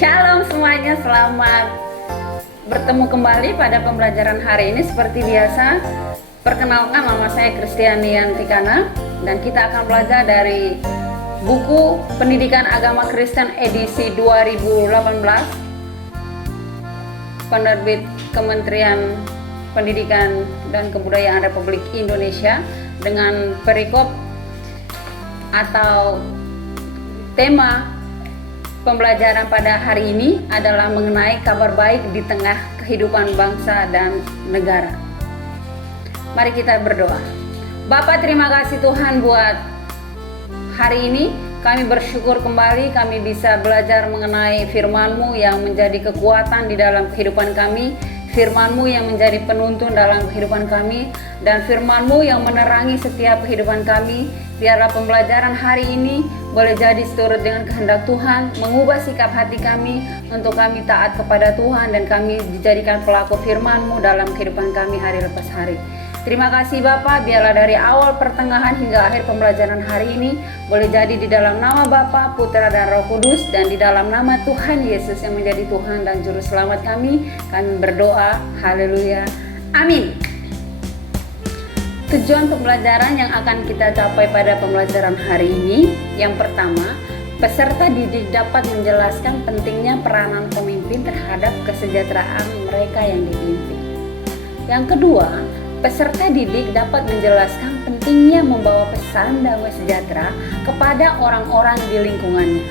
Shalom semuanya, selamat bertemu kembali pada pembelajaran hari ini. Seperti biasa, perkenalkan, nama saya Kristiani Yantikana dan kita akan belajar dari buku Pendidikan Agama Kristen edisi 2018, penerbit Kementerian Pendidikan dan Kebudayaan Republik Indonesia, dengan perikop atau tema pembelajaran pada hari ini adalah mengenai kabar baik di tengah kehidupan bangsa dan negara. Mari kita berdoa. Bapa, terima kasih Tuhan buat hari ini. Kami bersyukur kembali kami bisa belajar mengenai firman-Mu yang menjadi kekuatan di dalam kehidupan kami, firman-Mu yang menjadi penuntun dalam kehidupan kami, dan firman-Mu yang menerangi setiap kehidupan kami. Biarlah pembelajaran hari ini boleh jadi seturut dengan kehendak Tuhan, mengubah sikap hati kami untuk kami taat kepada Tuhan dan kami dijadikan pelaku firman-Mu dalam kehidupan kami hari lepas hari. Terima kasih Bapa, biarlah dari awal, pertengahan hingga akhir pembelajaran hari ini boleh jadi di dalam nama Bapa, Putra dan Roh Kudus, dan di dalam nama Tuhan Yesus yang menjadi Tuhan dan Juru Selamat kami berdoa. Haleluya. Amin. Tujuan pembelajaran yang akan kita capai pada pembelajaran hari ini, yang pertama, peserta didik dapat menjelaskan pentingnya peranan pemimpin terhadap kesejahteraan mereka yang dipimpin. Yang kedua, peserta didik dapat menjelaskan pentingnya membawa pesan damai sejahtera kepada orang-orang di lingkungannya.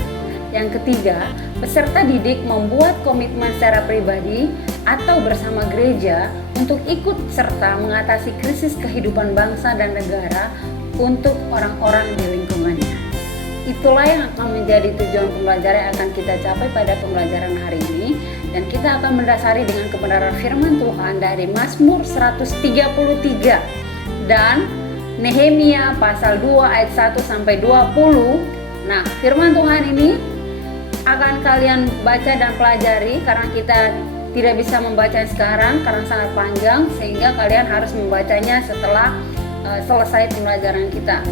Yang ketiga, peserta didik membuat komitmen secara pribadi atau bersama gereja untuk ikut serta mengatasi krisis kehidupan bangsa dan negara untuk orang-orang di lingkungannya. Itulah yang akan menjadi tujuan pembelajaran yang akan kita capai pada pembelajaran hari ini, dan kita akan mendasari dengan kebenaran firman Tuhan dari Mazmur 133 dan Nehemia pasal 2 ayat 1 sampai 20. Nah, firman Tuhan ini akan kalian baca dan pelajari karena kita tidak bisa membacanya sekarang karena sangat panjang, sehingga kalian harus membacanya setelah selesai pembelajaran kita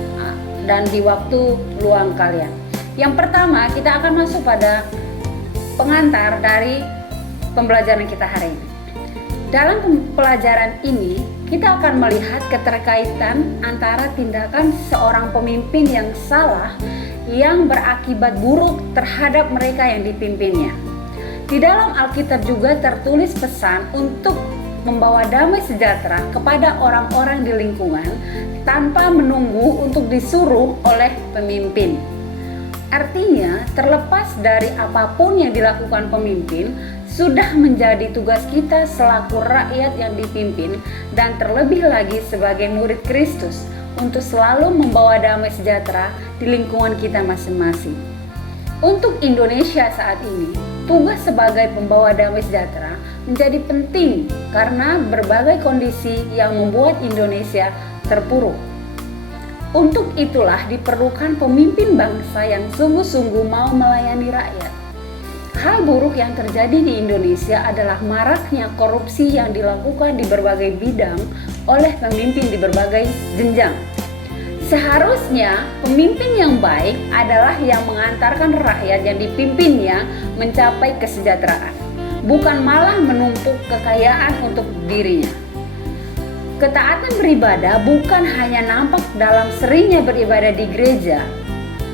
dan di waktu luang kalian. Yang pertama, kita akan masuk pada pengantar dari pembelajaran kita hari ini. Dalam pelajaran ini, kita akan melihat keterkaitan antara tindakan seorang pemimpin yang salah yang berakibat buruk terhadap mereka yang dipimpinnya. Di dalam Alkitab juga tertulis pesan untuk membawa damai sejahtera kepada orang-orang di lingkungan tanpa menunggu untuk disuruh oleh pemimpin. Artinya, terlepas dari apapun yang dilakukan pemimpin, sudah menjadi tugas kita selaku rakyat yang dipimpin dan terlebih lagi sebagai murid Kristus untuk selalu membawa damai sejahtera di lingkungan kita masing-masing. Untuk Indonesia saat ini, tugas sebagai pembawa damai sejahtera menjadi penting karena berbagai kondisi yang membuat Indonesia terpuruk. Untuk itulah diperlukan pemimpin bangsa yang sungguh-sungguh mau melayani rakyat. Hal buruk yang terjadi di Indonesia adalah maraknya korupsi yang dilakukan di berbagai bidang oleh pemimpin di berbagai jenjang. Seharusnya pemimpin yang baik adalah yang mengantarkan rakyat yang dipimpinnya mencapai kesejahteraan, bukan malah menumpuk kekayaan untuk dirinya. Ketaatan beribadah bukan hanya nampak dalam seringnya beribadah di gereja,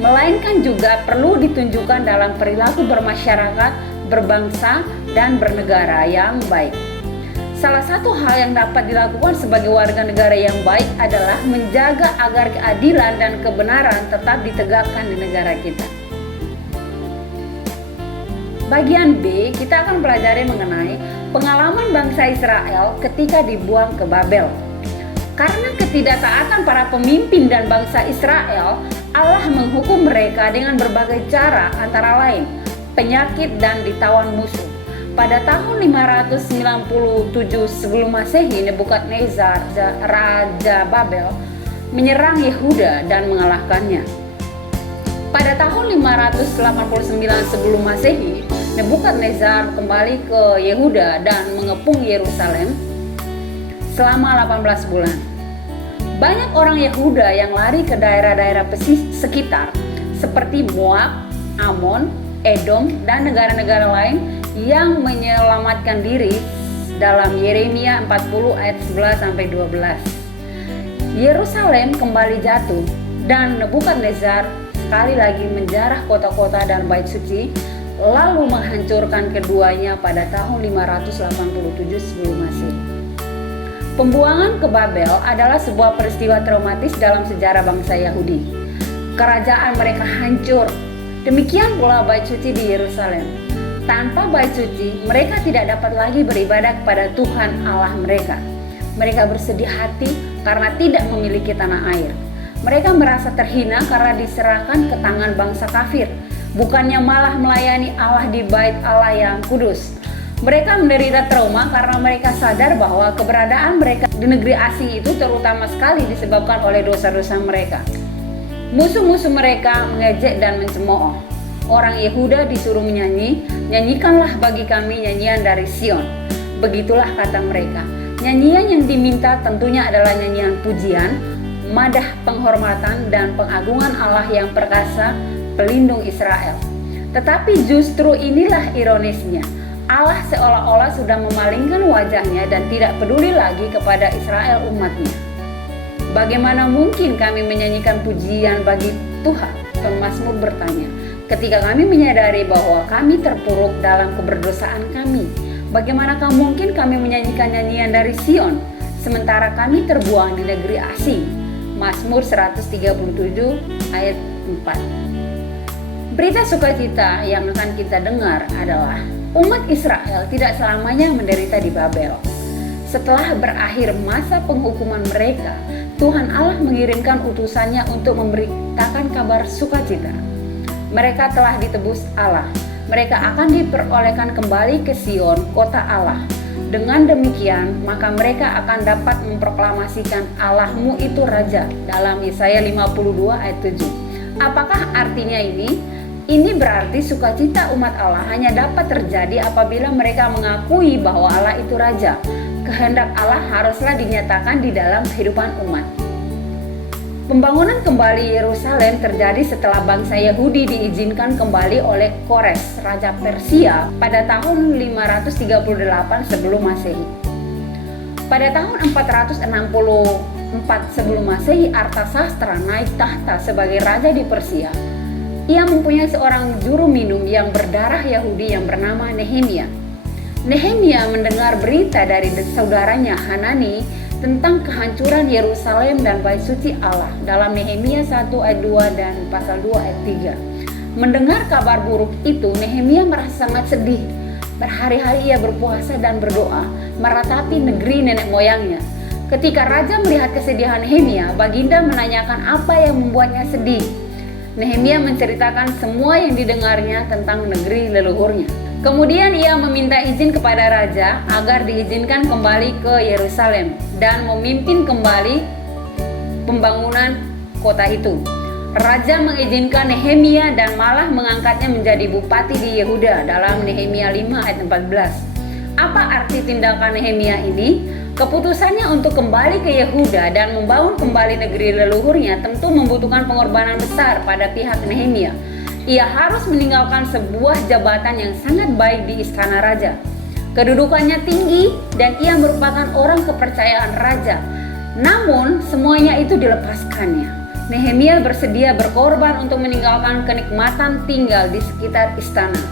melainkan juga perlu ditunjukkan dalam perilaku bermasyarakat, berbangsa, dan bernegara yang baik. Salah satu hal yang dapat dilakukan sebagai warga negara yang baik adalah menjaga agar keadilan dan kebenaran tetap ditegakkan di negara kita. Bagian B, kita akan pelajari mengenai pengalaman bangsa Israel ketika dibuang ke Babel. Karena ketidaktaatan para pemimpin dan bangsa Israel, Allah menghukum mereka dengan berbagai cara, antara lain penyakit dan ditawan musuh. Pada tahun 597 sebelum Masehi, Nebukadnezar, Raja Babel, menyerang Yehuda dan mengalahkannya. Pada tahun 589 sebelum Masehi, Nebukadnezar kembali ke Yehuda dan mengepung Yerusalem selama 18 bulan. Banyak orang Yehuda yang lari ke daerah-daerah sekitar seperti Moab, Amon, Edom, dan negara-negara lain yang menyelamatkan diri dalam Yeremia 40 ayat 11-12. Yerusalem kembali jatuh dan Nebukadnezar sekali lagi menjarah kota-kota dan bait suci, lalu menghancurkan keduanya pada tahun 587 sebelum Masehi. Pembuangan ke Babel adalah sebuah peristiwa traumatis dalam sejarah bangsa Yahudi. Kerajaan mereka hancur. Demikian pula bait suci di Yerusalem. Tanpa bait suci, mereka tidak dapat lagi beribadah kepada Tuhan Allah mereka. Mereka bersedih hati karena tidak memiliki tanah air. Mereka merasa terhina karena diserahkan ke tangan bangsa kafir, bukannya malah melayani Allah di bait Allah yang kudus. Mereka menderita trauma karena mereka sadar bahwa keberadaan mereka di negeri asing itu terutama sekali disebabkan oleh dosa-dosa mereka. Musuh-musuh mereka mengejek dan mencemooh. Orang Yehuda disuruh menyanyi, "Nyanyikanlah bagi kami nyanyian dari Sion." Begitulah kata mereka. Nyanyian yang diminta tentunya adalah nyanyian pujian, madah penghormatan dan pengagungan Allah yang perkasa, pelindung Israel. Tetapi justru inilah ironisnya. Allah seolah-olah sudah memalingkan wajahnya dan tidak peduli lagi kepada Israel umatnya. Bagaimana mungkin kami menyanyikan pujian bagi Tuhan? Pemazmur bertanya. Ketika kami menyadari bahwa kami terpuruk dalam keberdosaan kami, bagaimanakah mungkin kami menyanyikan nyanyian dari Sion, sementara kami terbuang di negeri asing? Mazmur 137 ayat 4. Berita sukacita yang akan kita dengar adalah umat Israel tidak selamanya menderita di Babel. Setelah berakhir masa penghukuman mereka, Tuhan Allah mengirimkan utusannya untuk memberitakan kabar sukacita. Mereka telah ditebus Allah. Mereka akan diperolehkan kembali ke Sion, kota Allah. Dengan demikian, maka mereka akan dapat memproklamasikan Allahmu itu Raja dalam Yesaya 52 ayat 7. Apakah artinya ini? Ini berarti sukacita umat Allah hanya dapat terjadi apabila mereka mengakui bahwa Allah itu Raja. Kehendak Allah haruslah dinyatakan di dalam kehidupan umat. Pembangunan kembali Yerusalem terjadi setelah bangsa Yahudi diizinkan kembali oleh Kores, Raja Persia pada tahun 538 sebelum Masehi. Pada tahun 464 sebelum Masehi, Artasastra naik tahta sebagai raja di Persia. Ia mempunyai seorang juru minum yang berdarah Yahudi yang bernama Nehemia. Nehemia mendengar berita dari saudaranya Hanani tentang kehancuran Yerusalem dan bait suci Allah dalam Nehemia 1 ayat 2 dan pasal 2 ayat 3. Mendengar kabar buruk itu, Nehemia merasa sangat sedih. Berhari-hari ia berpuasa dan berdoa, meratapi negeri nenek moyangnya. Ketika raja melihat kesedihan Nehemia, Baginda menanyakan apa yang membuatnya sedih. Nehemia menceritakan semua yang didengarnya tentang negeri leluhurnya. Kemudian ia meminta izin kepada raja agar diizinkan kembali ke Yerusalem dan memimpin kembali pembangunan kota itu. Raja mengizinkan Nehemia dan malah mengangkatnya menjadi bupati di Yehuda dalam Nehemia 5 ayat 14. Apa arti tindakan Nehemia ini? Keputusannya untuk kembali ke Yehuda dan membangun kembali negeri leluhurnya tentu membutuhkan pengorbanan besar pada pihak Nehemia. Ia harus meninggalkan sebuah jabatan yang sangat baik di istana raja. Kedudukannya tinggi dan ia merupakan orang kepercayaan raja. Namun semuanya itu dilepaskannya. Nehemia bersedia berkorban untuk meninggalkan kenikmatan tinggal di sekitar istana.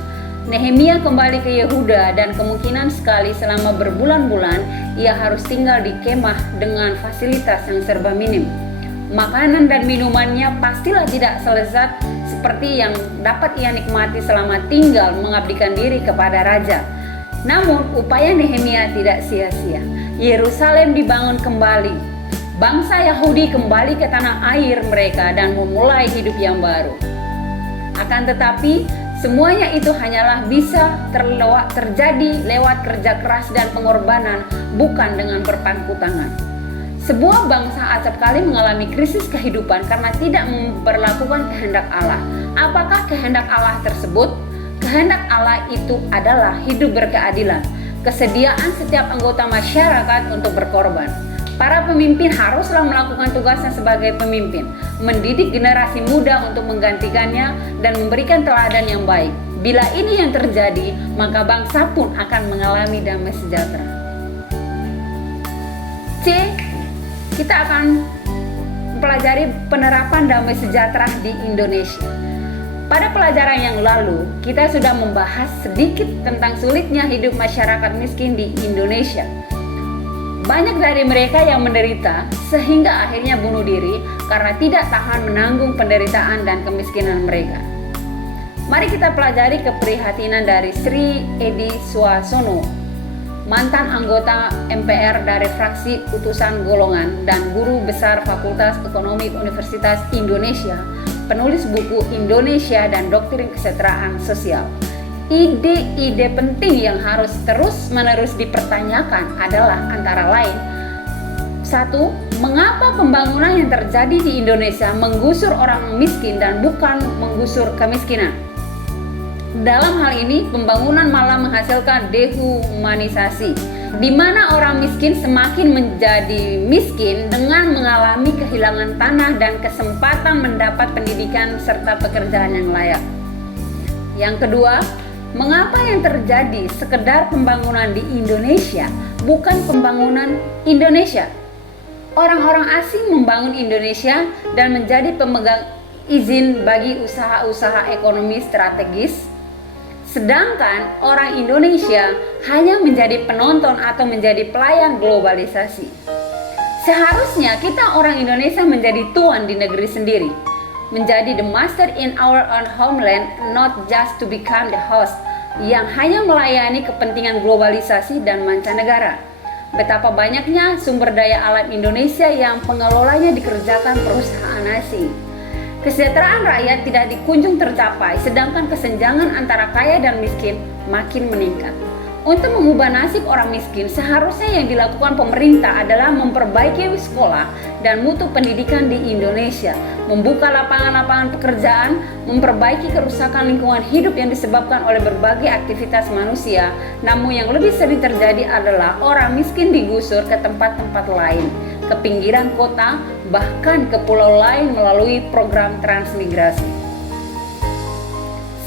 Nehemia kembali ke Yehuda dan kemungkinan sekali selama berbulan-bulan ia harus tinggal di kemah dengan fasilitas yang serba minim. Makanan dan minumannya pastilah tidak selezat seperti yang dapat ia nikmati selama tinggal mengabdikan diri kepada raja. Namun upaya Nehemia tidak sia-sia. Yerusalem dibangun kembali. Bangsa Yahudi kembali ke tanah air mereka dan memulai hidup yang baru. Akan tetapi semuanya itu hanyalah bisa terjadi lewat kerja keras dan pengorbanan, bukan dengan berpangku tangan. Sebuah bangsa acap kali mengalami krisis kehidupan karena tidak memperlakukan kehendak Allah. Apakah kehendak Allah tersebut? Kehendak Allah itu adalah hidup berkeadilan, kesediaan setiap anggota masyarakat untuk berkorban. Para pemimpin haruslah melakukan tugasnya sebagai pemimpin, mendidik generasi muda untuk menggantikannya dan memberikan teladan yang baik. Bila ini yang terjadi, maka bangsa pun akan mengalami damai sejahtera. C. Kita akan mempelajari penerapan damai sejahtera di Indonesia. Pada pelajaran yang lalu, kita sudah membahas sedikit tentang sulitnya hidup masyarakat miskin di Indonesia. Banyak dari mereka yang menderita sehingga akhirnya bunuh diri karena tidak tahan menanggung penderitaan dan kemiskinan mereka. Mari kita pelajari keprihatinan dari Sri Edi Suasono, mantan anggota MPR dari fraksi utusan golongan dan guru besar Fakultas Ekonomi Universitas Indonesia, penulis buku Indonesia dan Doktrin Kesejahteraan Sosial. Ide-ide penting yang harus terus-menerus dipertanyakan adalah antara lain: 1. Mengapa pembangunan yang terjadi di Indonesia menggusur orang miskin dan bukan menggusur kemiskinan? Dalam hal ini, pembangunan malah menghasilkan dehumanisasi, di mana orang miskin semakin menjadi miskin dengan mengalami kehilangan tanah dan kesempatan mendapat pendidikan serta pekerjaan yang layak. Yang kedua, mengapa yang terjadi sekedar pembangunan di Indonesia, bukan pembangunan Indonesia? Orang-orang asing membangun Indonesia dan menjadi pemegang izin bagi usaha-usaha ekonomi strategis, sedangkan orang Indonesia hanya menjadi penonton atau menjadi pelayan globalisasi. Seharusnya kita orang Indonesia menjadi tuan di negeri sendiri, menjadi the master in our own homeland, not just to become the host yang hanya melayani kepentingan globalisasi dan mancanegara. Betapa banyaknya sumber daya alam Indonesia yang pengelolanya dikerjakan perusahaan asing. Kesejahteraan rakyat tidak dikunjung tercapai, sedangkan kesenjangan antara kaya dan miskin makin meningkat. Untuk mengubah nasib orang miskin, seharusnya yang dilakukan pemerintah adalah memperbaiki sekolah dan mutu pendidikan di Indonesia, membuka lapangan-lapangan pekerjaan, memperbaiki kerusakan lingkungan hidup yang disebabkan oleh berbagai aktivitas manusia. Namun yang lebih sering terjadi adalah orang miskin digusur ke tempat-tempat lain, ke pinggiran kota, bahkan ke pulau lain melalui program transmigrasi.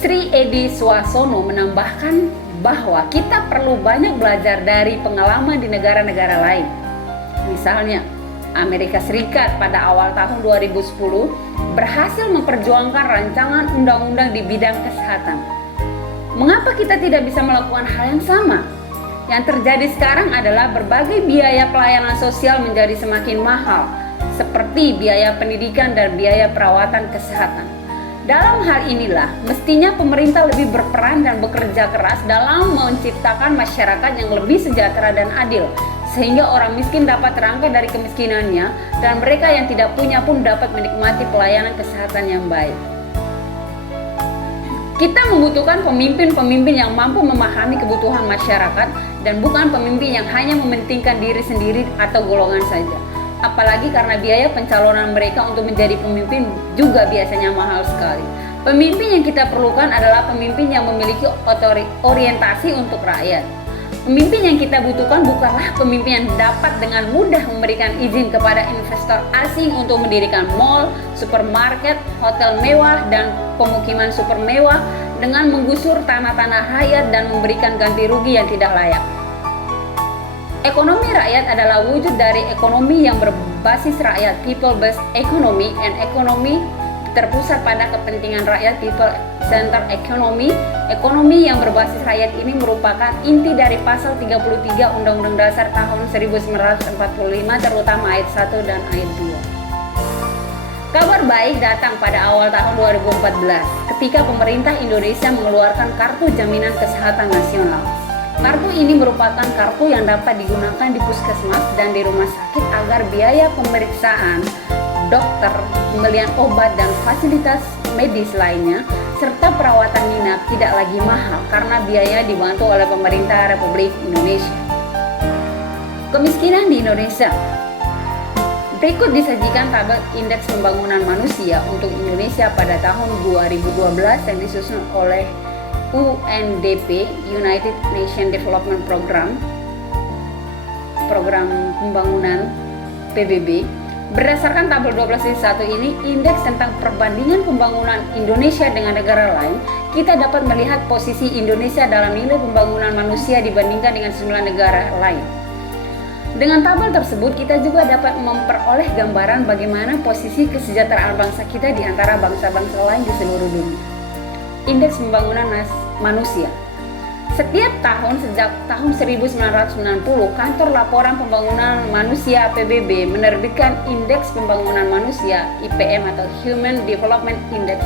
Sri Edi Suasono menambahkan bahwa kita perlu banyak belajar dari pengalaman di negara-negara lain. Misalnya, Amerika Serikat pada awal tahun 2010 berhasil memperjuangkan rancangan undang-undang di bidang kesehatan. Mengapa kita tidak bisa melakukan hal yang sama? Yang terjadi sekarang adalah berbagai biaya pelayanan sosial menjadi semakin mahal, seperti biaya pendidikan dan biaya perawatan kesehatan. Dalam hal inilah, mestinya pemerintah lebih berperan dan bekerja keras dalam menciptakan masyarakat yang lebih sejahtera dan adil, sehingga orang miskin dapat terangkat dari kemiskinannya dan mereka yang tidak punya pun dapat menikmati pelayanan kesehatan yang baik. Kita membutuhkan pemimpin-pemimpin yang mampu memahami kebutuhan masyarakat dan bukan pemimpin yang hanya mementingkan diri sendiri atau golongan saja. Apalagi karena biaya pencalonan mereka untuk menjadi pemimpin juga biasanya mahal sekali. Pemimpin yang kita perlukan adalah pemimpin yang memiliki orientasi untuk rakyat. Pemimpin yang kita butuhkan bukanlah pemimpin yang dapat dengan mudah memberikan izin kepada investor asing untuk mendirikan mall, supermarket, hotel mewah, dan pemukiman super mewah dengan menggusur tanah-tanah rakyat dan memberikan ganti rugi yang tidak layak. Ekonomi rakyat adalah wujud dari ekonomi yang berbasis rakyat, people-based economy, and ekonomi terpusat pada kepentingan rakyat, people-centered economy. Ekonomi yang berbasis rakyat ini merupakan inti dari pasal 33 Undang-Undang Dasar tahun 1945, terutama ayat 1 dan ayat 2. Kabar baik datang pada awal tahun 2014 ketika pemerintah Indonesia mengeluarkan Kartu Jaminan Kesehatan Nasional. Kartu ini merupakan kartu yang dapat digunakan di puskesmas dan di rumah sakit agar biaya pemeriksaan, dokter, pembelian obat dan fasilitas medis lainnya, serta perawatan inap tidak lagi mahal karena biaya dibantu oleh pemerintah Republik Indonesia. Kemiskinan di Indonesia. Berikut disajikan tabel Indeks Pembangunan Manusia untuk Indonesia pada tahun 2012 yang disusun oleh UNDP, United Nations Development Program Pembangunan PBB. Berdasarkan tabel 12.1 ini, indeks tentang perbandingan pembangunan Indonesia dengan negara lain, kita dapat melihat posisi Indonesia dalam nilai pembangunan manusia dibandingkan dengan sejumlah negara lain. Dengan tabel tersebut, kita juga dapat memperoleh gambaran bagaimana posisi kesejahteraan bangsa kita di antara bangsa-bangsa lain di seluruh dunia. Indeks pembangunan manusia. Setiap tahun sejak tahun 1990, Kantor Laporan Pembangunan Manusia PBB menerbitkan Indeks Pembangunan Manusia (IPM) atau Human Development Index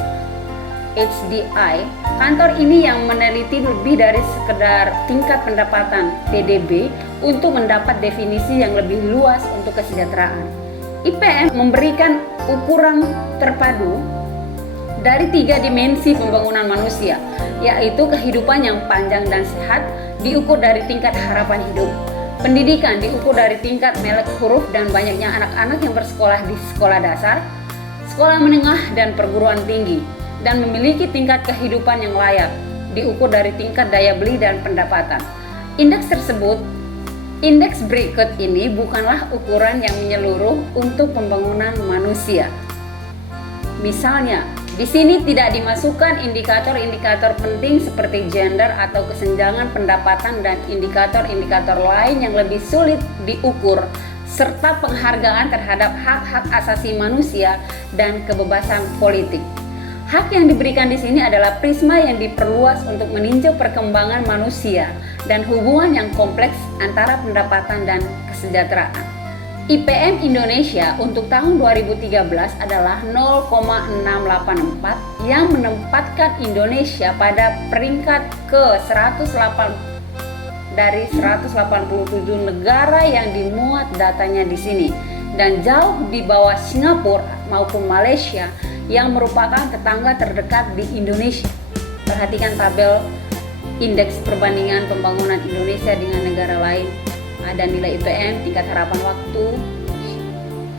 (HDI). Kantor ini yang meneliti lebih dari sekedar tingkat pendapatan (PDB) untuk mendapat definisi yang lebih luas untuk kesejahteraan. IPM memberikan ukuran terpadu dari 3 dimensi pembangunan manusia, yaitu kehidupan yang panjang dan sehat diukur dari tingkat harapan hidup, pendidikan diukur dari tingkat melek huruf dan banyaknya anak-anak yang bersekolah di sekolah dasar, sekolah menengah dan perguruan tinggi, dan memiliki tingkat kehidupan yang layak diukur dari tingkat daya beli dan pendapatan. Indeks berikut ini bukanlah ukuran yang menyeluruh untuk pembangunan manusia. Misalnya, di sini tidak dimasukkan indikator-indikator penting seperti gender atau kesenjangan pendapatan dan indikator-indikator lain yang lebih sulit diukur, serta penghargaan terhadap hak-hak asasi manusia dan kebebasan politik. Hak yang diberikan di sini adalah prisma yang diperluas untuk meninjau perkembangan manusia dan hubungan yang kompleks antara pendapatan dan kesejahteraan. IPM Indonesia untuk tahun 2013 adalah 0,684 yang menempatkan Indonesia pada peringkat ke-108 dari 187 negara yang dimuat datanya di sini, dan jauh di bawah Singapura maupun Malaysia yang merupakan tetangga terdekat di Indonesia. Perhatikan tabel indeks perbandingan pembangunan Indonesia dengan negara lain. Ada nilai IPM, tingkat harapan waktu,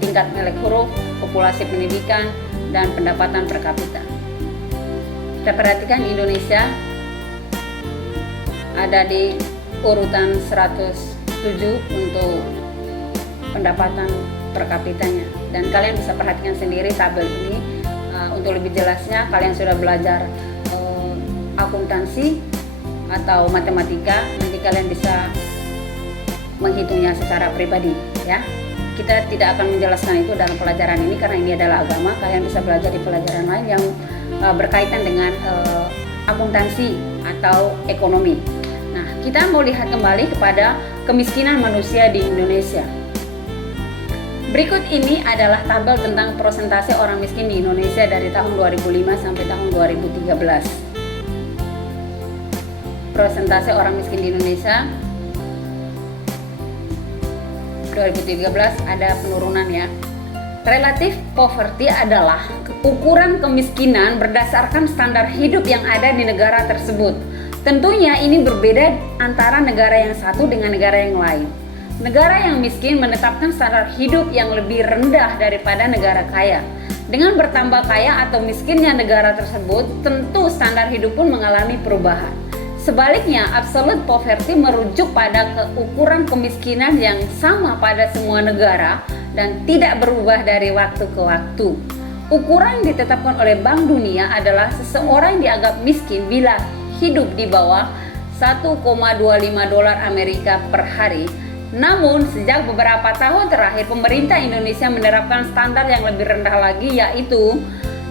tingkat melek huruf, populasi pendidikan, dan pendapatan per kapita. Kita perhatikan Indonesia ada di urutan 107 untuk pendapatan per kapitanya. Dan kalian bisa perhatikan sendiri tabel ini. Untuk lebih jelasnya, kalian sudah belajar akuntansi atau matematika, nanti kalian bisa menghitungnya secara pribadi, ya. Kita tidak akan menjelaskan itu dalam pelajaran ini karena ini adalah agama. Kalian bisa belajar di pelajaran lain yang berkaitan dengan akuntansi atau ekonomi. Nah, kita mau lihat kembali kepada kemiskinan manusia di Indonesia. Berikut ini adalah tabel tentang persentase orang miskin di Indonesia dari tahun 2005 sampai tahun 2013. Persentase orang miskin di Indonesia 2013 ada penurunan, ya. Relative poverty adalah ukuran kemiskinan berdasarkan standar hidup yang ada di negara tersebut. Tentunya ini berbeda antara negara yang satu dengan negara yang lain. Negara yang miskin menetapkan standar hidup yang lebih rendah daripada negara kaya. Dengan bertambah kaya atau miskinnya negara tersebut, tentu standar hidup pun mengalami perubahan. Sebaliknya, absolute poverty merujuk pada ukuran kemiskinan yang sama pada semua negara dan tidak berubah dari waktu ke waktu. Ukuran yang ditetapkan oleh Bank Dunia adalah seseorang yang dianggap miskin bila hidup di bawah 1,25 dolar Amerika per hari. Namun, sejak beberapa tahun terakhir, pemerintah Indonesia menerapkan standar yang lebih rendah lagi, yaitu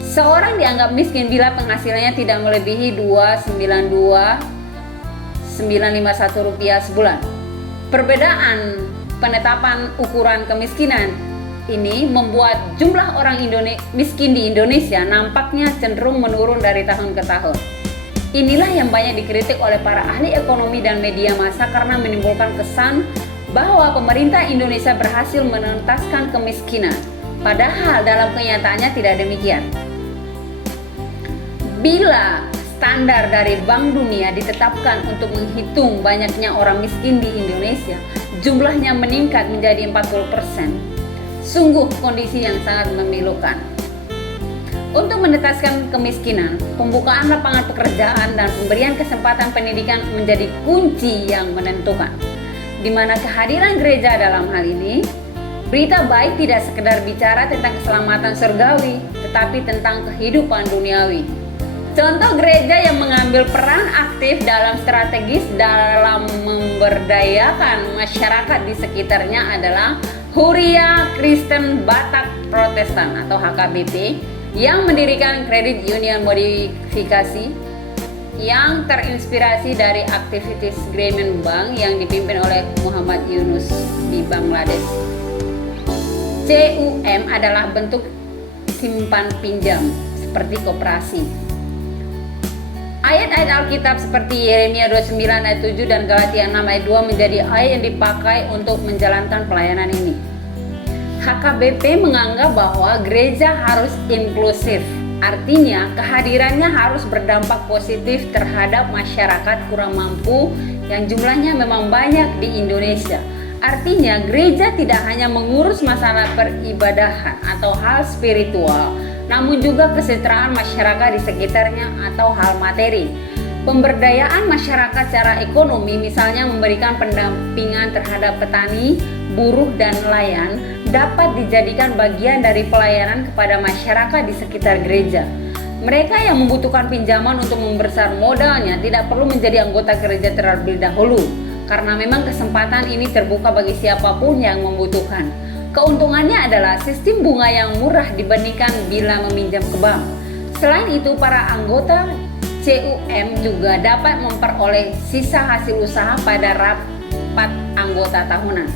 seorang dianggap miskin bila penghasilannya tidak melebihi 292.951 rupiah sebulan. Perbedaan penetapan ukuran kemiskinan ini membuat jumlah orang miskin di Indonesia nampaknya cenderung menurun dari tahun ke tahun. Inilah yang banyak dikritik oleh para ahli ekonomi dan media massa karena menimbulkan kesan bahwa pemerintah Indonesia berhasil menuntaskan kemiskinan. Padahal dalam kenyataannya tidak demikian. Bila standar dari Bank Dunia ditetapkan untuk menghitung banyaknya orang miskin di Indonesia, jumlahnya meningkat menjadi 40%. Sungguh kondisi yang sangat memilukan. Untuk menuntaskan kemiskinan, pembukaan lapangan pekerjaan dan pemberian kesempatan pendidikan menjadi kunci yang menentukan, di mana kehadiran gereja dalam hal ini Berita baik tidak sekedar bicara tentang keselamatan surgawi, tetapi tentang kehidupan duniawi. Contoh gereja yang mengambil peran aktif dalam strategis dalam memberdayakan masyarakat di sekitarnya adalah Huria Kristen Batak Protestan atau HKBP yang mendirikan kredit union modifikasi yang terinspirasi dari aktivitas Grameen Bank yang dipimpin oleh Muhammad Yunus di Bangladesh. CUM adalah bentuk simpan pinjam seperti koperasi. Ayat-ayat Alkitab seperti Yeremia 29 ayat 7 dan Galatia 6 ayat 2 menjadi ayat yang dipakai untuk menjalankan pelayanan ini. HKBP menganggap bahwa gereja harus inklusif, artinya kehadirannya harus berdampak positif terhadap masyarakat kurang mampu yang jumlahnya memang banyak di Indonesia. Artinya gereja tidak hanya mengurus masalah peribadahan atau hal spiritual, namun juga kesejahteraan masyarakat di sekitarnya atau hal materi. Pemberdayaan masyarakat secara ekonomi, misalnya memberikan pendampingan terhadap petani, buruh, dan nelayan, dapat dijadikan bagian dari pelayanan kepada masyarakat di sekitar gereja. Mereka yang membutuhkan pinjaman untuk membesar modalnya tidak perlu menjadi anggota gereja terlebih dahulu, karena memang kesempatan ini terbuka bagi siapapun yang membutuhkan. Keuntungannya adalah sistem bunga yang murah dibandingkan bila meminjam ke bank. Selain itu, para anggota CUM juga dapat memperoleh sisa hasil usaha pada rapat anggota tahunan.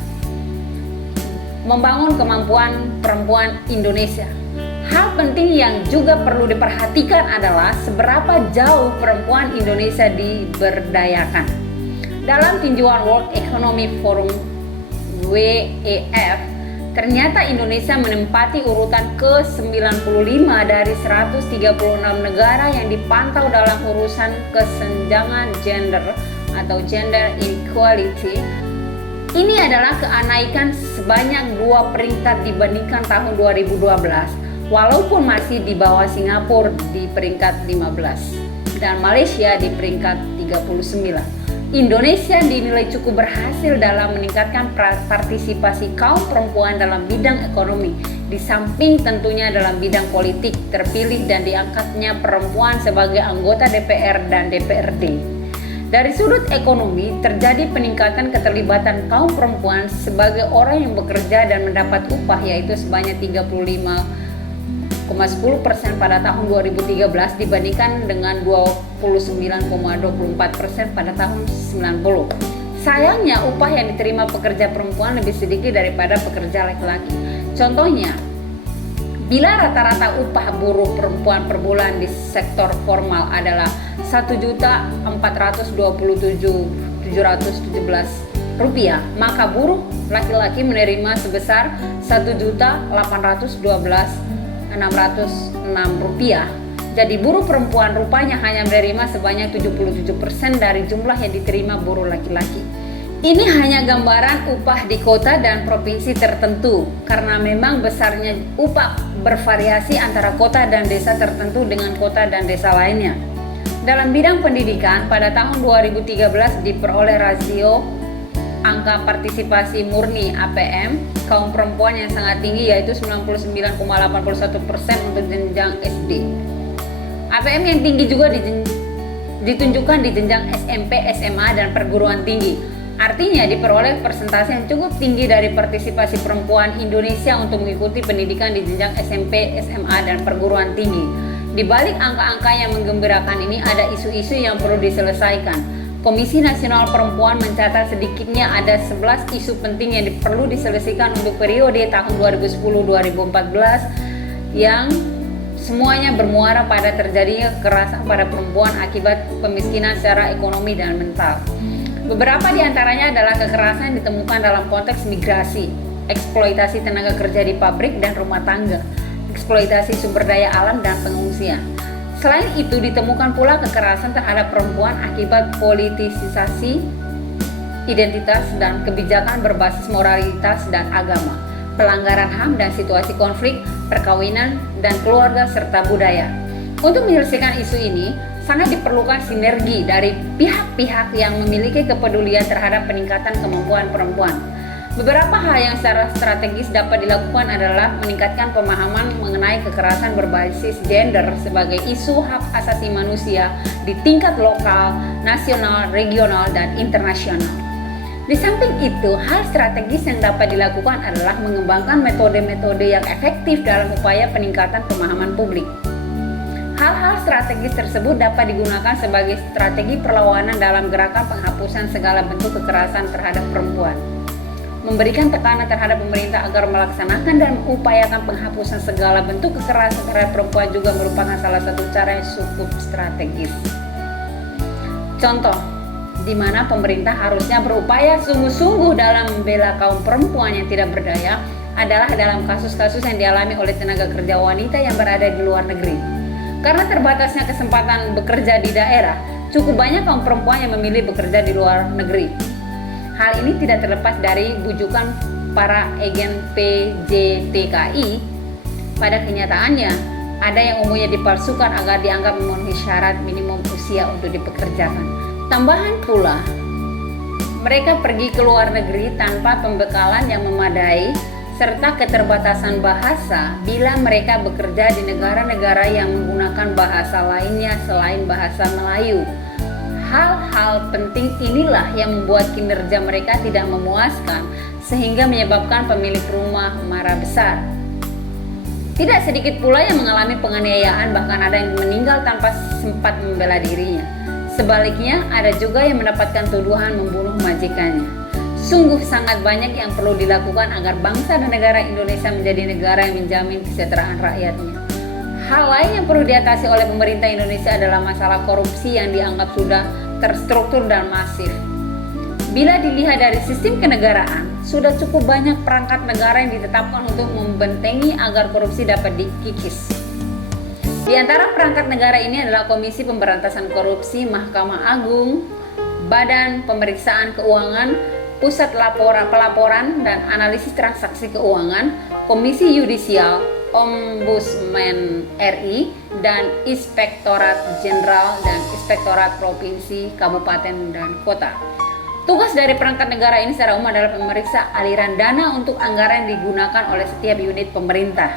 Membangun kemampuan perempuan Indonesia. Hal penting yang juga perlu diperhatikan adalah seberapa jauh perempuan Indonesia diberdayakan. Dalam tinjauan World Economic Forum WEF, ternyata Indonesia menempati urutan ke-95 dari 136 negara yang dipantau dalam urusan kesenjangan gender atau gender equality. Ini adalah kenaikan sebanyak 2 peringkat dibandingkan tahun 2012, walaupun masih di bawah Singapura di peringkat 15 dan Malaysia di peringkat 39. Indonesia dinilai cukup berhasil dalam meningkatkan partisipasi kaum perempuan dalam bidang ekonomi, di samping tentunya dalam bidang politik, terpilih dan diangkatnya perempuan sebagai anggota DPR dan DPRD. Dari sudut ekonomi, terjadi peningkatan keterlibatan kaum perempuan sebagai orang yang bekerja dan mendapat upah, yaitu sebanyak 35,10% pada tahun 2013 dibandingkan dengan 29,24% pada tahun 90. Sayangnya, upah yang diterima pekerja perempuan lebih sedikit daripada pekerja laki-laki. Contohnya, bila rata-rata upah buruh perempuan per bulan di sektor formal adalah Rp1.427.717, maka buruh laki-laki menerima sebesar Rp1.812.606. Jadi buruh perempuan rupanya hanya menerima sebanyak 77% dari jumlah yang diterima buruh laki-laki. Ini hanya gambaran upah di kota dan provinsi tertentu, karena memang besarnya upah bervariasi antara kota dan desa tertentu dengan kota dan desa lainnya. Dalam bidang pendidikan, pada tahun 2013 diperoleh rasio angka partisipasi murni APM kaum perempuan yang sangat tinggi, yaitu 99,81% untuk jenjang SD. APM yang tinggi juga ditunjukkan di jenjang SMP, SMA, dan perguruan tinggi. Artinya diperoleh persentase yang cukup tinggi dari partisipasi perempuan Indonesia untuk mengikuti pendidikan di jenjang SMP, SMA, dan perguruan tinggi. Di balik angka-angka yang menggembirakan ini ada isu-isu yang perlu diselesaikan. Komisi Nasional Perempuan mencatat sedikitnya ada 11 isu penting yang perlu diselesaikan untuk periode tahun 2010-2014 yang semuanya bermuara pada terjadinya kekerasan pada perempuan akibat pemiskinan secara ekonomi dan mental. Beberapa di antaranya adalah kekerasan yang ditemukan dalam konteks migrasi, eksploitasi tenaga kerja di pabrik dan rumah tangga, eksploitasi sumber daya alam dan pengungsian. Selain itu ditemukan pula kekerasan terhadap perempuan akibat politisasi identitas dan kebijakan berbasis moralitas dan agama, pelanggaran HAM dan situasi konflik, perkawinan dan keluarga serta budaya. Untuk menyelesaikan isu ini, sangat diperlukan sinergi dari pihak-pihak yang memiliki kepedulian terhadap peningkatan kemampuan perempuan. Beberapa hal yang secara strategis dapat dilakukan adalah meningkatkan pemahaman mengenai kekerasan berbasis gender sebagai isu hak asasi manusia di tingkat lokal, nasional, regional, dan internasional. Di samping itu, hal strategis yang dapat dilakukan adalah mengembangkan metode-metode yang efektif dalam upaya peningkatan pemahaman publik. Hal-hal strategis tersebut dapat digunakan sebagai strategi perlawanan dalam gerakan penghapusan segala bentuk kekerasan terhadap perempuan. Memberikan tekanan terhadap pemerintah agar melaksanakan dan mengupayakan penghapusan segala bentuk kekerasan terhadap perempuan juga merupakan salah satu cara yang cukup strategis. Contoh, di mana pemerintah harusnya berupaya sungguh-sungguh dalam membela kaum perempuan yang tidak berdaya adalah dalam kasus-kasus yang dialami oleh tenaga kerja wanita yang berada di luar negeri. Karena terbatasnya kesempatan bekerja di daerah, cukup banyak kaum perempuan yang memilih bekerja di luar negeri. Hal ini tidak terlepas dari bujukan para agen PJTKI. Pada kenyataannya, ada yang umumnya dipalsukan agar dianggap memenuhi syarat minimum usia untuk dipekerjakan. Tambahan pula, mereka pergi ke luar negeri tanpa pembekalan yang memadai serta keterbatasan bahasa bila mereka bekerja di negara-negara yang menggunakan bahasa lainnya selain bahasa Melayu. Hal-hal penting inilah yang membuat kinerja mereka tidak memuaskan sehingga menyebabkan pemilik rumah marah besar. Tidak sedikit pula yang mengalami penganiayaan, bahkan ada yang meninggal tanpa sempat membela dirinya. Sebaliknya, ada juga yang mendapatkan tuduhan membunuh majikannya. Sungguh sangat banyak yang perlu dilakukan agar bangsa dan negara Indonesia menjadi negara yang menjamin kesejahteraan rakyatnya. Hal lain yang perlu diatasi oleh pemerintah Indonesia adalah masalah korupsi yang dianggap sudah terstruktur dan masif. Bila dilihat dari sistem kenegaraan, sudah cukup banyak perangkat negara yang ditetapkan untuk membentengi agar korupsi dapat dikikis. Di antara perangkat negara ini adalah Komisi Pemberantasan Korupsi, Mahkamah Agung, Badan Pemeriksaan Keuangan, Pusat Pelaporan dan Analisis Transaksi Keuangan, Komisi Yudisial, Ombudsman RI, dan Inspektorat Jenderal dan Inspektorat Provinsi, Kabupaten, dan Kota. Tugas dari perangkat negara ini secara umum adalah memeriksa aliran dana untuk anggaran yang digunakan oleh setiap unit pemerintah.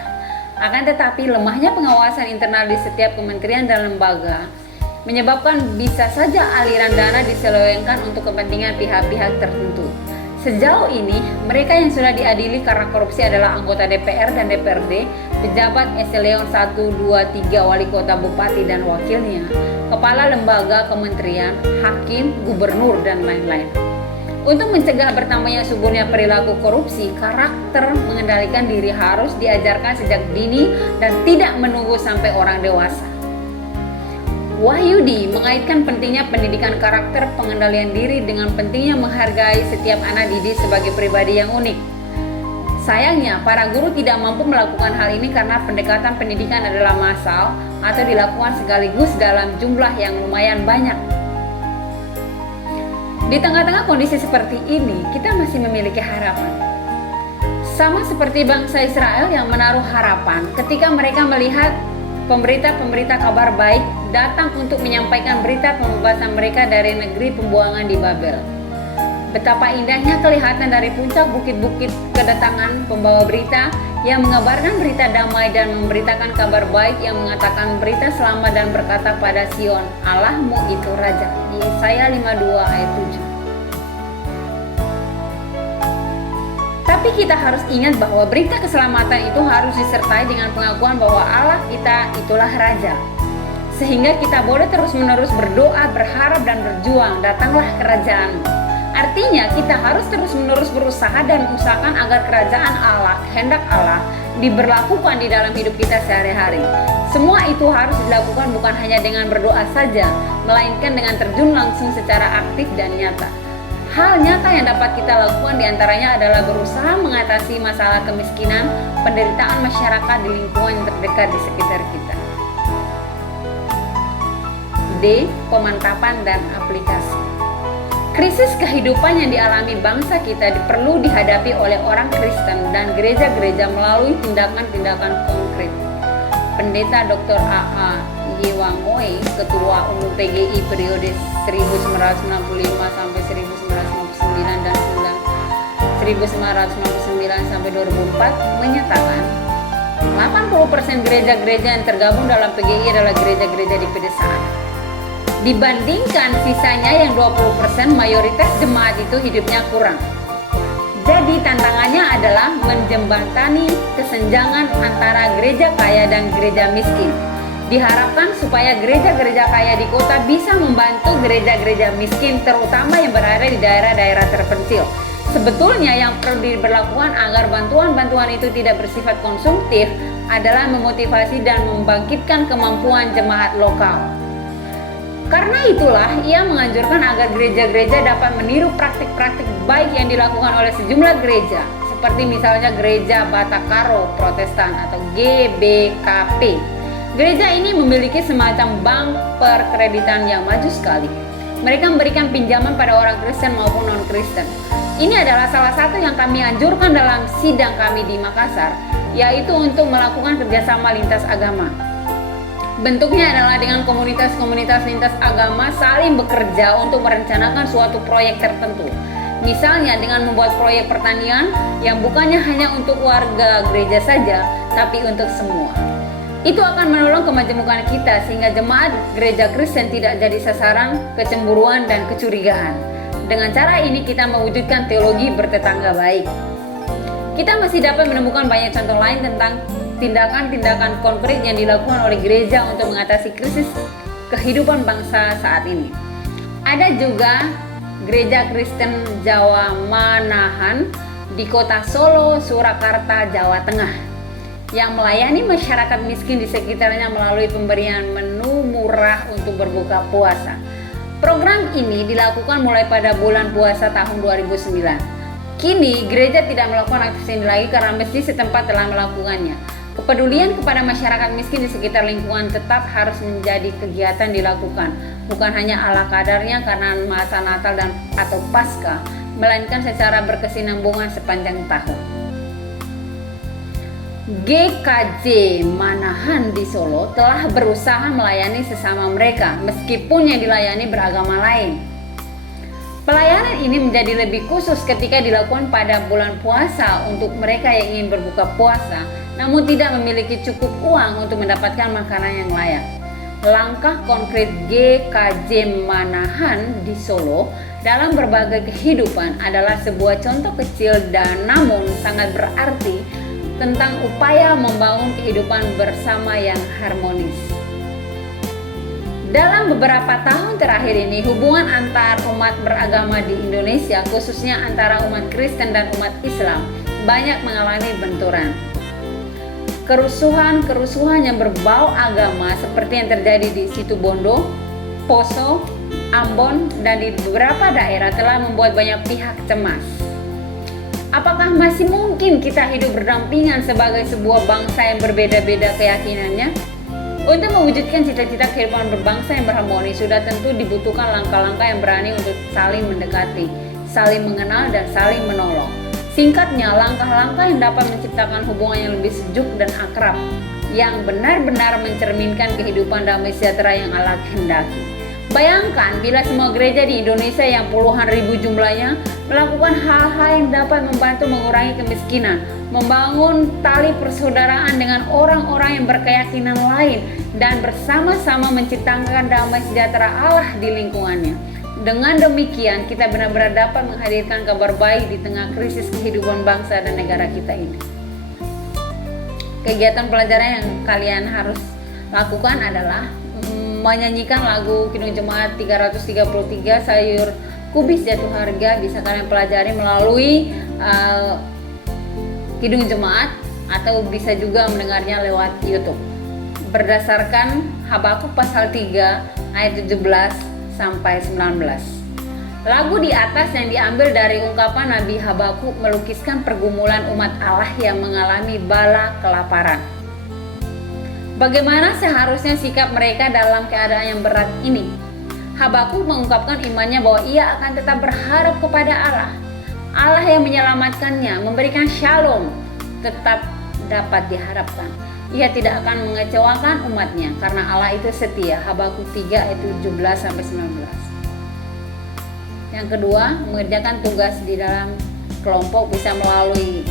Akan tetapi, lemahnya pengawasan internal di setiap kementerian dan lembaga menyebabkan bisa saja aliran dana diselewengkan untuk kepentingan pihak-pihak tertentu. Sejauh ini, mereka yang sudah diadili karena korupsi adalah anggota DPR dan DPRD, pejabat eselon 1, 2, 3, wali kota, bupati, dan wakilnya, kepala lembaga kementerian, hakim, gubernur, dan lain-lain. Untuk mencegah bertambahnya suburnya perilaku korupsi, karakter mengendalikan diri harus diajarkan sejak dini dan tidak menunggu sampai orang dewasa. Wahyudi mengaitkan pentingnya pendidikan karakter pengendalian diri dengan pentingnya menghargai setiap anak didik sebagai pribadi yang unik. Sayangnya, para guru tidak mampu melakukan hal ini karena pendekatan pendidikan adalah massal atau dilakukan sekaligus dalam jumlah yang lumayan banyak. Di tengah-tengah kondisi seperti ini, kita masih memiliki harapan. Sama seperti bangsa Israel yang menaruh harapan ketika mereka melihat pemberita-pemberita kabar baik datang untuk menyampaikan berita pembebasan mereka dari negeri pembuangan di Babel. Betapa indahnya kelihatan dari puncak bukit-bukit kedatangan pembawa berita yang mengabarkan berita damai dan memberitakan kabar baik yang mengatakan berita selamat dan berkata pada Sion, Allahmu itu Raja. Yesaya 52 ayat 7. Tapi kita harus ingat bahwa berita keselamatan itu harus disertai dengan pengakuan bahwa Allah kita itulah Raja. Sehingga kita boleh terus-menerus berdoa, berharap, dan berjuang, datanglah kerajaan. Artinya kita harus terus-menerus berusaha dan mengusahakan agar kerajaan Allah, kehendak Allah, diberlakukan di dalam hidup kita sehari-hari. Semua itu harus dilakukan bukan hanya dengan berdoa saja, melainkan dengan terjun langsung secara aktif dan nyata. Hal nyata yang dapat kita lakukan diantaranya adalah berusaha mengatasi masalah kemiskinan, penderitaan masyarakat di lingkungan yang terdekat di sekitar kita. D. Pemantapan dan aplikasi. Krisis kehidupan yang dialami bangsa kita perlu dihadapi oleh orang Kristen dan gereja-gereja melalui tindakan-tindakan konkret. Pendeta Dr. A.A. Yewangoe, Ketua Umum PGI periode 1995 sampai 1999 dan 1999 sampai 2004 menyatakan 80% gereja-gereja yang tergabung dalam PGI adalah gereja-gereja di pedesaan. Dibandingkan sisanya yang 20%, mayoritas jemaat itu hidupnya kurang. Jadi tantangannya adalah menjembatani kesenjangan antara gereja kaya dan gereja miskin. Diharapkan supaya gereja-gereja kaya di kota bisa membantu gereja-gereja miskin, terutama yang berada di daerah-daerah terpencil. Sebetulnya yang perlu diberlakukan agar bantuan-bantuan itu tidak bersifat konsumtif adalah memotivasi dan membangkitkan kemampuan jemaat lokal. Karena itulah ia menganjurkan agar gereja-gereja dapat meniru praktik-praktik baik yang dilakukan oleh sejumlah gereja, seperti misalnya Gereja Batakaro Protestan atau GBKP. Gereja ini memiliki semacam bank perkreditan yang maju sekali. Mereka memberikan pinjaman pada orang Kristen maupun non-Kristen. Ini adalah salah satu yang kami anjurkan dalam sidang kami di Makassar, yaitu untuk melakukan kerjasama lintas agama. Bentuknya adalah dengan komunitas-komunitas lintas agama saling bekerja untuk merencanakan suatu proyek tertentu. Misalnya dengan membuat proyek pertanian yang bukannya hanya untuk warga gereja saja, tapi untuk semua. Itu akan menolong kemajemukan kita sehingga jemaat gereja Kristen tidak jadi sasaran kecemburuan dan kecurigaan. Dengan cara ini kita mewujudkan teologi bertetangga baik. Kita masih dapat menemukan banyak contoh lain tentang tindakan-tindakan konkret yang dilakukan oleh gereja untuk mengatasi krisis kehidupan bangsa saat ini. Ada juga Gereja Kristen Jawa Manahan di kota Solo, Surakarta, Jawa Tengah, yang melayani masyarakat miskin di sekitarnya melalui pemberian menu murah untuk berbuka puasa. Program ini dilakukan mulai pada bulan puasa tahun 2009. Kini gereja tidak melakukan aktivitas ini lagi karena masjid setempat telah melakukannya. Kepedulian kepada masyarakat miskin di sekitar lingkungan tetap harus menjadi kegiatan dilakukan, bukan hanya ala kadarnya karena masa Natal dan atau Paskah, melainkan secara berkesinambungan sepanjang tahun. GKJ Manahan di Solo telah berusaha melayani sesama mereka meskipun yang dilayani beragama lain. Pelayanan ini menjadi lebih khusus ketika dilakukan pada bulan puasa untuk mereka yang ingin berbuka puasa namun tidak memiliki cukup uang untuk mendapatkan makanan yang layak. Langkah konkret GKJ Manahan di Solo dalam berbagai kehidupan adalah sebuah contoh kecil dan namun sangat berarti tentang upaya membangun kehidupan bersama yang harmonis. Dalam beberapa tahun terakhir ini, hubungan antar umat beragama di Indonesia, khususnya antara umat Kristen dan umat Islam, banyak mengalami benturan. Kerusuhan yang berbau agama seperti yang terjadi di Situbondo, Poso, Ambon, dan di beberapa daerah telah membuat banyak pihak cemas. Apakah masih mungkin kita hidup berdampingan sebagai sebuah bangsa yang berbeda-beda keyakinannya? Untuk mewujudkan cita-cita kehidupan berbangsa yang berharmoni, sudah tentu dibutuhkan langkah-langkah yang berani untuk saling mendekati, saling mengenal, dan saling menolong. Singkatnya, langkah-langkah yang dapat menciptakan hubungan yang lebih sejuk dan akrab, yang benar-benar mencerminkan kehidupan damai sejahtera yang Allah kehendaki. Bayangkan bila semua gereja di Indonesia yang puluhan ribu jumlahnya melakukan hal-hal yang dapat membantu mengurangi kemiskinan, membangun tali persaudaraan dengan orang-orang yang berkeyakinan lain, dan bersama-sama menciptakan damai sejahtera Allah di lingkungannya. Dengan demikian, kita benar-benar dapat menghadirkan kabar baik di tengah krisis kehidupan bangsa dan negara kita ini. Kegiatan pelajaran yang kalian harus lakukan adalah menyanyikan lagu Kidung Jemaat 333 Sayur Kubis Jatuh Harga. Bisa kalian pelajari melalui Kidung Jemaat atau bisa juga mendengarnya lewat YouTube. Berdasarkan Habakuk pasal 3 ayat 17 sampai 19. Lagu di atas yang diambil dari ungkapan Nabi Habakuk melukiskan pergumulan umat Allah yang mengalami bala kelaparan. Bagaimana seharusnya sikap mereka dalam keadaan yang berat ini? Habakuk mengungkapkan imannya bahwa ia akan tetap berharap kepada Allah. Allah yang menyelamatkannya, memberikan shalom, tetap dapat diharapkan. Ia tidak akan mengecewakan umatnya karena Allah itu setia. Habakuk 3 ayat 17 sampai 19. Yang kedua, mengerjakan tugas di dalam kelompok bisa melalui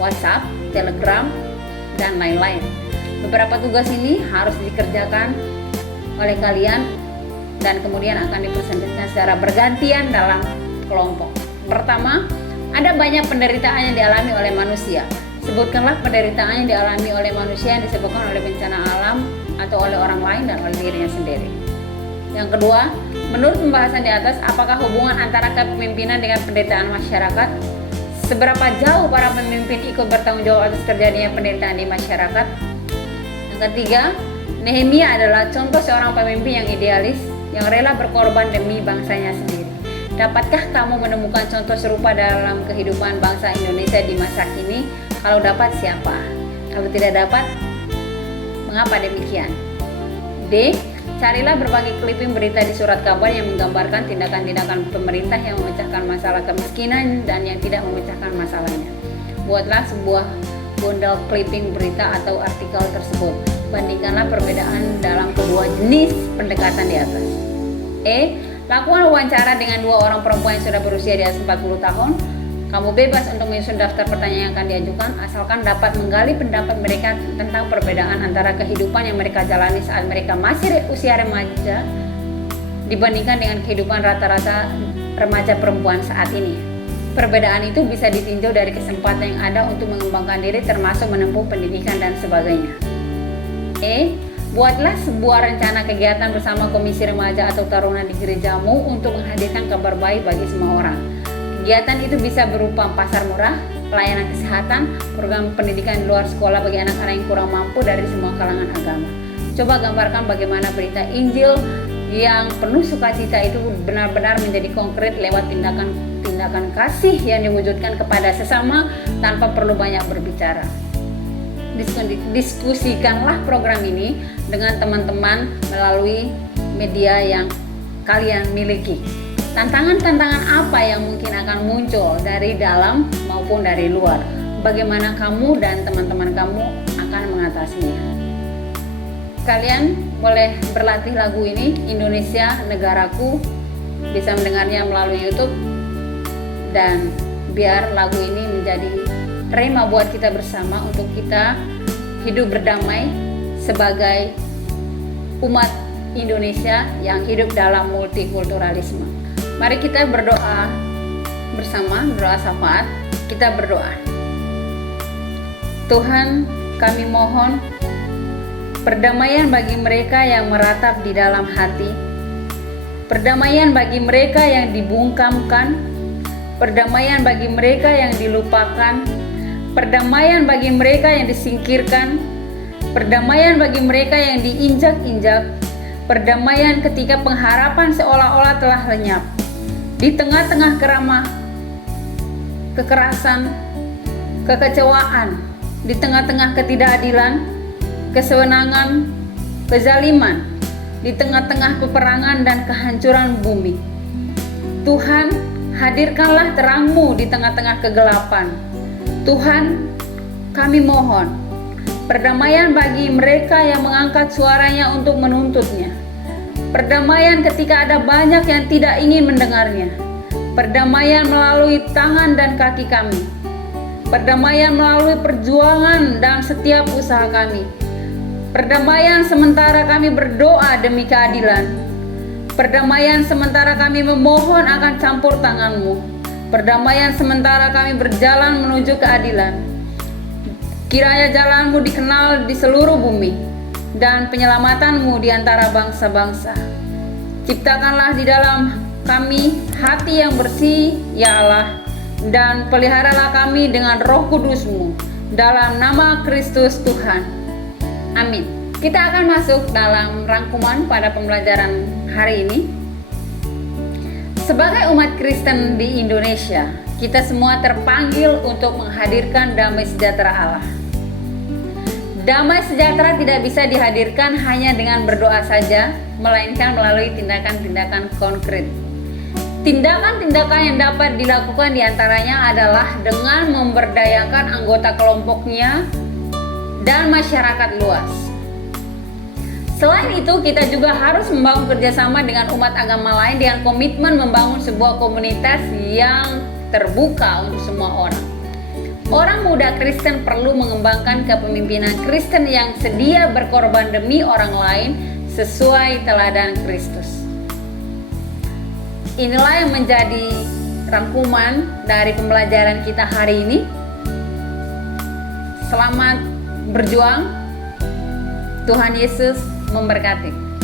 WhatsApp, Telegram, dan lain-lain. Beberapa tugas ini harus dikerjakan oleh kalian dan kemudian akan dipresentasikan secara bergantian dalam kelompok. Pertama, ada banyak penderitaan yang dialami oleh manusia. Sebutkanlah penderitaan yang dialami oleh manusia yang disebabkan oleh bencana alam atau oleh orang lain dan oleh dirinya sendiri. Yang kedua, menurut pembahasan di atas, apakah hubungan antara kepemimpinan dengan penderitaan masyarakat? Seberapa jauh para pemimpin ikut bertanggung jawab atas terjadinya penderitaan di masyarakat? Yang ketiga, Nehemia adalah contoh seorang pemimpin yang idealis, yang rela berkorban demi bangsanya sendiri. Dapatkah kamu menemukan contoh serupa dalam kehidupan bangsa Indonesia di masa kini? Kalau dapat, siapa? Kalau tidak dapat, mengapa demikian? D. Carilah berbagai clipping berita di surat kabar yang menggambarkan tindakan-tindakan pemerintah yang memecahkan masalah kemiskinan dan yang tidak memecahkan masalahnya. Buatlah sebuah bundle clipping berita atau artikel tersebut. Bandingkanlah perbedaan dalam kedua jenis pendekatan di atas. E. Lakukan wawancara dengan 2 orang perempuan yang sudah berusia di atas 40 tahun. Kamu bebas untuk menyusun daftar pertanyaan yang akan diajukan, asalkan dapat menggali pendapat mereka tentang perbedaan antara kehidupan yang mereka jalani saat mereka masih usia remaja dibandingkan dengan kehidupan rata-rata remaja perempuan saat ini. Perbedaan itu bisa ditinjau dari kesempatan yang ada untuk mengembangkan diri, termasuk menempuh pendidikan dan sebagainya. E. Buatlah sebuah rencana kegiatan bersama komisi remaja atau taruna di gerejamu untuk menghadirkan kabar baik bagi semua orang. Kegiatan itu bisa berupa pasar murah, pelayanan kesehatan, program pendidikan di luar sekolah bagi anak-anak yang kurang mampu dari semua kalangan agama. Coba gambarkan bagaimana berita Injil yang penuh sukacita itu benar-benar menjadi konkret lewat tindakan kasih yang diwujudkan kepada sesama tanpa perlu banyak berbicara. Diskusikanlah program ini dengan teman-teman melalui media yang kalian miliki. Tantangan-tantangan apa yang mungkin akan muncul dari dalam maupun dari luar? Bagaimana kamu dan teman-teman kamu akan mengatasinya? Kalian boleh berlatih lagu ini, Indonesia Negaraku, bisa mendengarnya melalui YouTube, dan biar lagu ini menjadi rema buat kita bersama untuk kita hidup berdamai sebagai umat Indonesia yang hidup dalam multikulturalisme. Mari kita berdoa bersama, berdoa syafaat. Kita berdoa. Tuhan, kami mohon perdamaian bagi mereka yang meratap di dalam hati, perdamaian bagi mereka yang dibungkamkan, perdamaian bagi mereka yang dilupakan, perdamaian bagi mereka yang disingkirkan, perdamaian bagi mereka yang diinjak-injak, perdamaian ketika pengharapan seolah-olah telah lenyap. Di tengah-tengah kekerasan, kekecewaan, di tengah-tengah ketidakadilan, kesewenangan, kezaliman, di tengah-tengah peperangan dan kehancuran bumi. Tuhan, hadirkanlah terang-Mu di tengah-tengah kegelapan. Tuhan, kami mohon perdamaian bagi mereka yang mengangkat suaranya untuk menuntutnya. Perdamaian ketika ada banyak yang tidak ingin mendengarnya. Perdamaian melalui tangan dan kaki kami. Perdamaian melalui perjuangan dan setiap usaha kami. Perdamaian sementara kami berdoa demi keadilan. Perdamaian sementara kami memohon akan campur tangan-Mu. Perdamaian sementara kami berjalan menuju keadilan. Kiranya jalan-Mu dikenal di seluruh bumi dan penyelamatan-Mu di antara bangsa-bangsa. Ciptakanlah di dalam kami hati yang bersih, ya Allah, dan peliharalah kami dengan Roh Kudus-Mu dalam nama Kristus Tuhan. Amin. Kita akan masuk dalam rangkuman pada pembelajaran hari ini. Sebagai umat Kristen di Indonesia, kita semua terpanggil untuk menghadirkan damai sejahtera Allah. Damai sejahtera tidak bisa dihadirkan hanya dengan berdoa saja, melainkan melalui tindakan-tindakan konkret. Tindakan-tindakan yang dapat dilakukan diantaranya adalah dengan memberdayakan anggota kelompoknya dan masyarakat luas. Selain itu, kita juga harus membangun kerjasama dengan umat agama lain dengan komitmen membangun sebuah komunitas yang terbuka untuk semua orang. Orang muda Kristen perlu mengembangkan kepemimpinan Kristen yang sedia berkorban demi orang lain sesuai teladan Kristus. Inilah yang menjadi rangkuman dari pembelajaran kita hari ini. Selamat berjuang. Tuhan Yesus memberkati.